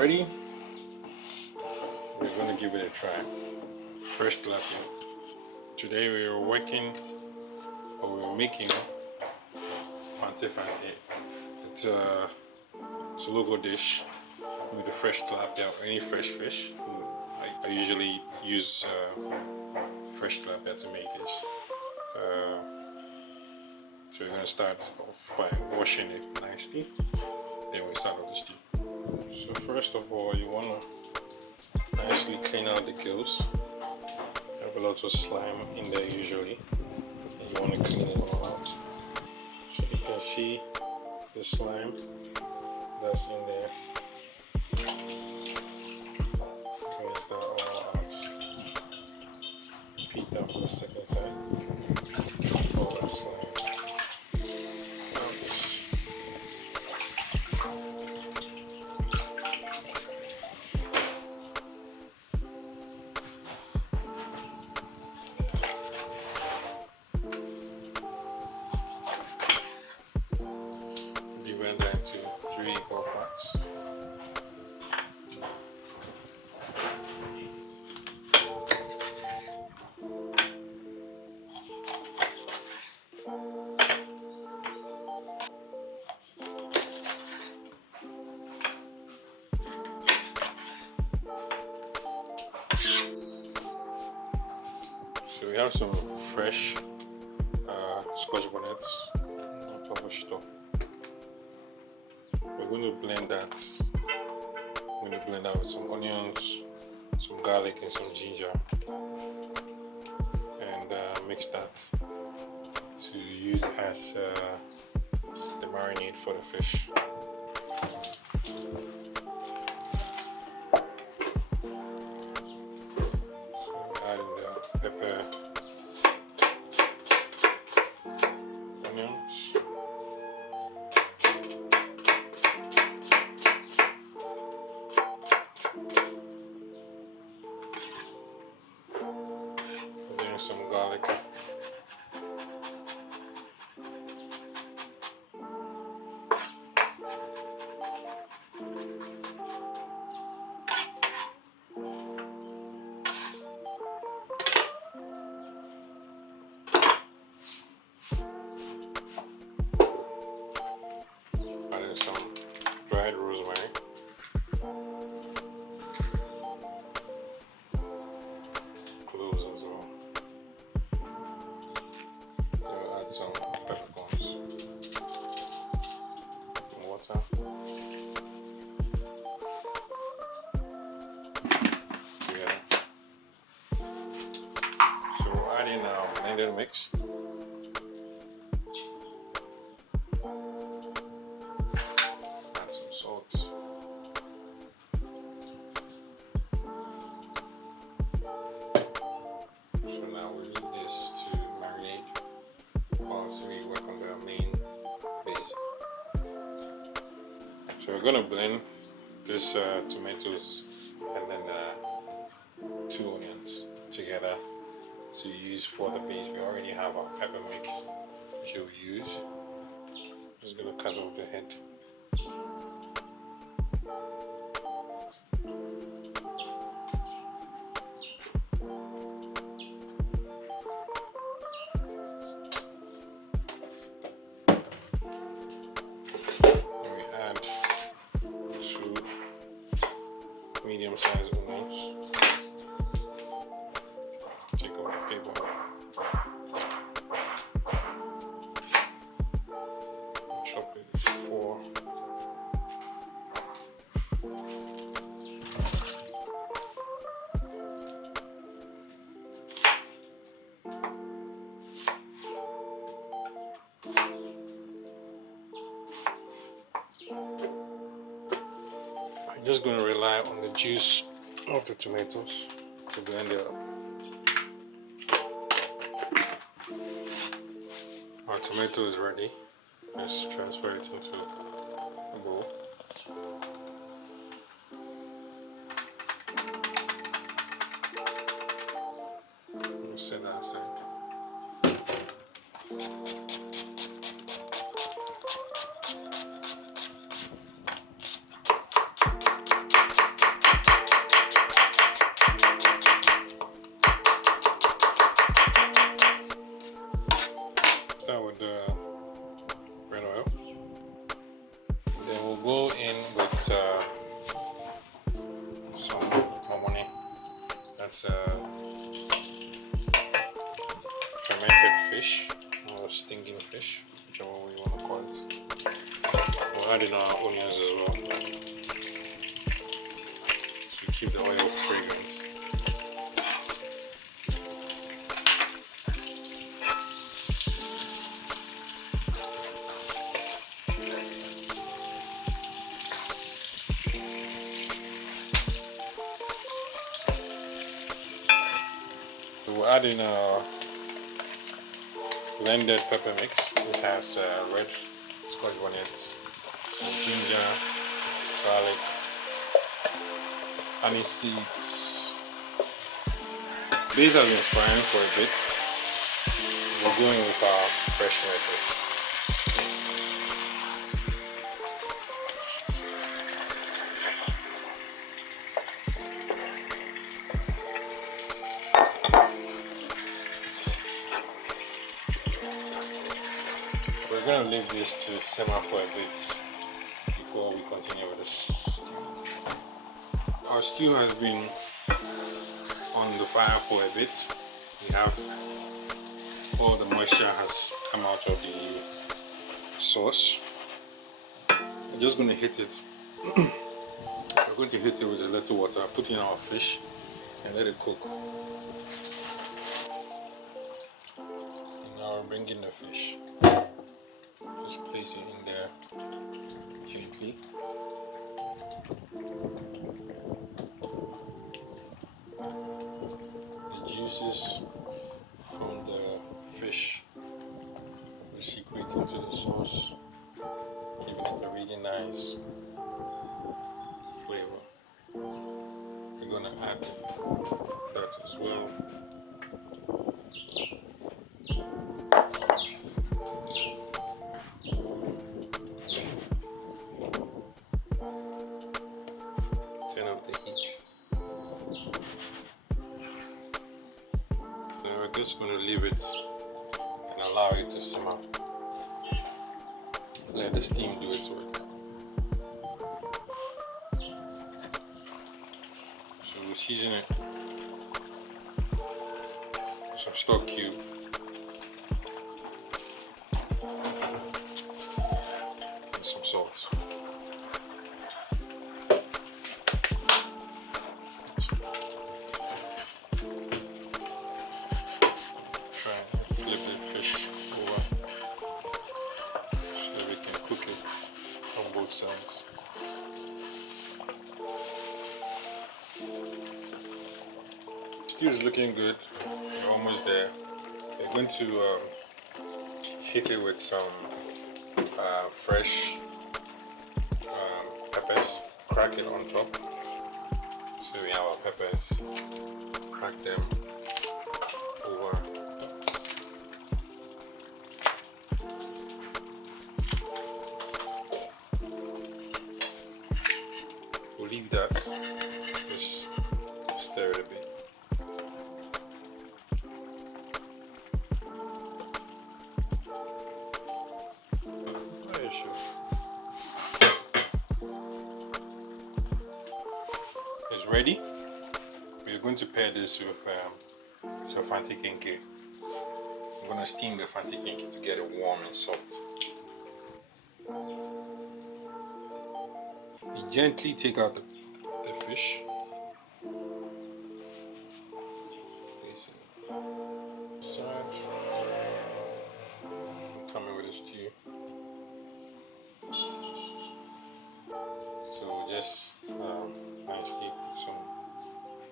ready? We're gonna give it a try. Fresh tilapia. Today we are making Fante Fante. It's a local dish with the fresh tilapia or any fresh fish. I usually use fresh tilapia to make this. So we're gonna start off by washing it nicely. Then we start with the stew. So first of all, you wanna nicely clean out the gills. You have a lot of slime in there usually, and you wanna clean it all out. So you can see the slime that's in there. Cleans that all out. Repeat that for the second side. All that slime out. Divide that into 3 equal parts. So we have some fresh scotch bonnets. We're going to blend that. I'm going to blend that with some onions, some garlic, and some ginger, and mix that to use as the marinade for the fish. Adding the pepper, onions, adding some garlic, adding some dried rosemary, cloves as well. Then we'll add some peppercorns, some water, together. So we're adding our blended mix. Add some salt. So now we need this to marinate whilst we work on the main base. So we're gonna blend this tomatoes and then 2 onions together to use for the base. We already have our pepper mix, which we'll use. Just gonna cut off the head. And we add 2 medium-sized onions. Take off the paper. Chop it 4. I'm just going to rely on the juice of the tomatoes to blend it up. Our tomato is ready. Let's transfer it into a bowl. We'll set that aside. has fermented fish or stinging fish, whichever way you want to call it. We'll add in our onions as well to keep the oil fragrant. We'll add in a blended pepper mix. This has red Scotch bonnets, ginger, garlic, honey seeds. These have been frying for a bit. We're going with our fresh lettuce. We're going to leave this to simmer for a bit before we continue with the stew. Our stew has been on the fire for a bit. We have all the moisture has come out of the sauce. I'm just going to hit it. We're going to hit it with a little water, put in our fish and let it cook. And now we're bringing the fish. Just place it in there gently. The juices from the fish will secrete into the sauce, giving it a really nice flavor. We're gonna add that as well. Turn up the heat. So we're just going to leave it and allow it to simmer. Let the steam do its work. So we'll season it with some stock cube. And some salt. Try and flip the fish over so we can cook it on both sides. Stew is looking good. We're almost there. We're going to hit it with some fresh peppers. Crack it on top. So we have our peppers. Crack them over. We'll leave that. Just stir it a bit. Very sure. It's ready. We're going to pair this with some Fante Fante. I'm going to steam the Fante Fante to get it warm and soft. You gently take out the fish. Place it aside. Come in with the stew. So just nicely put some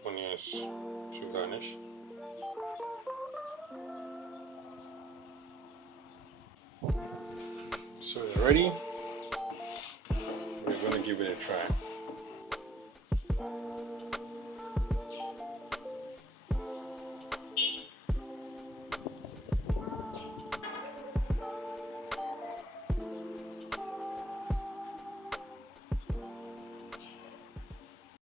onions to garnish. So it's ready. We're going to give it a try.